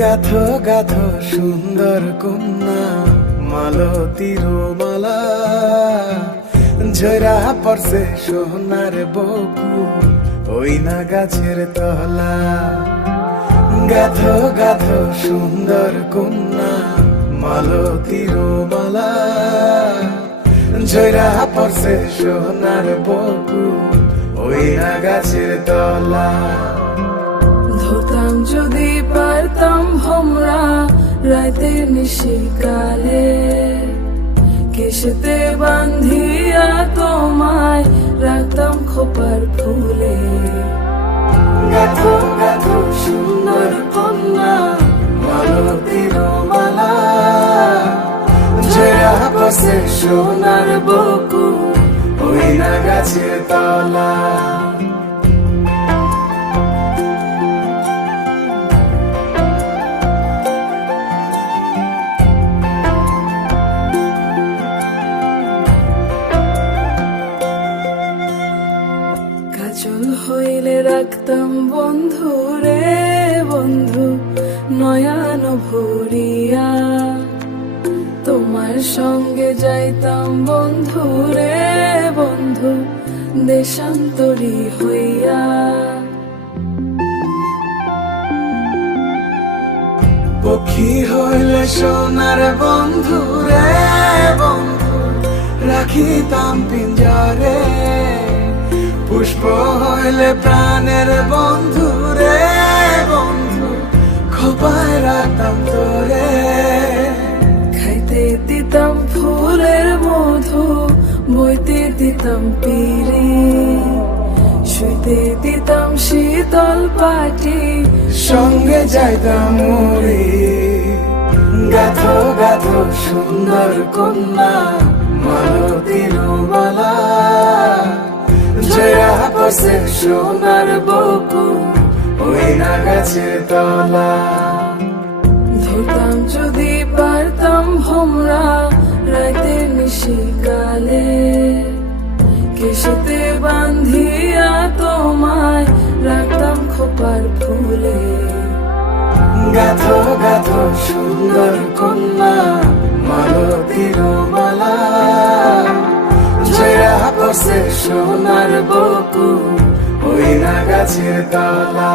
গাথো গাথো সুন্দর কন্যা মালতীর মালা, ঝরা পড়ছে সোনার বকুল ওই না গাছের তলা। গাথো গাথো সুন্দর কন্যা মালতীর মালা, ঝরা পড়ছে সোনার বকুল ওই না গাছের তলা। ধরতাম যদি পারতাম ভোমরা রাতে নিশিকালে, কেশেতে বান্ধিয়া তোমায় রাখতাম খোপার ফুলে। গাথো গাথো সুন্দর কন্যা মালতীর মালা, ঝরা পড়ছে সোনার বকুল ওই না গাছের তলা। কাজল হইলে রাখতাম বন্ধু রে বন্ধু নয়ন ভরিয়া, তোমার সঙ্গে যাইতাম বন্ধু রে বন্ধু দেশান্তরী হইয়া। পক্ষী হইলে সোনার বন্ধু রে বন্ধু রাখিতাম পিঞ্জরে, পুষ্প হইলে প্রাণের বন্ধু রে বন্ধু খোপায় রাখতাম তোরে। খাইতে দিতাম ফুলের মধু, বইতে দিতাম পিরি, শুইতে দিতাম শীতল পাটি, সঙ্গে যাইতাম মুড়ি। গাথো গাথো সুন্দর কন্যা মালতীর মালা, ঝরা পড়ছে সোনার বকুল ওই না গাছের তলা। ধরতাম যদি পারতাম ভোমরা রাতে নিশিকালে, কেশেতে বান্ধিয়া তোমায় রাখতাম খোপার ফুলে। গাথো গাথো সুন্দর কন্যা মালতীর মালা, ঝরা পড়ছে সোনার বকুল ওই না গাছের তলা।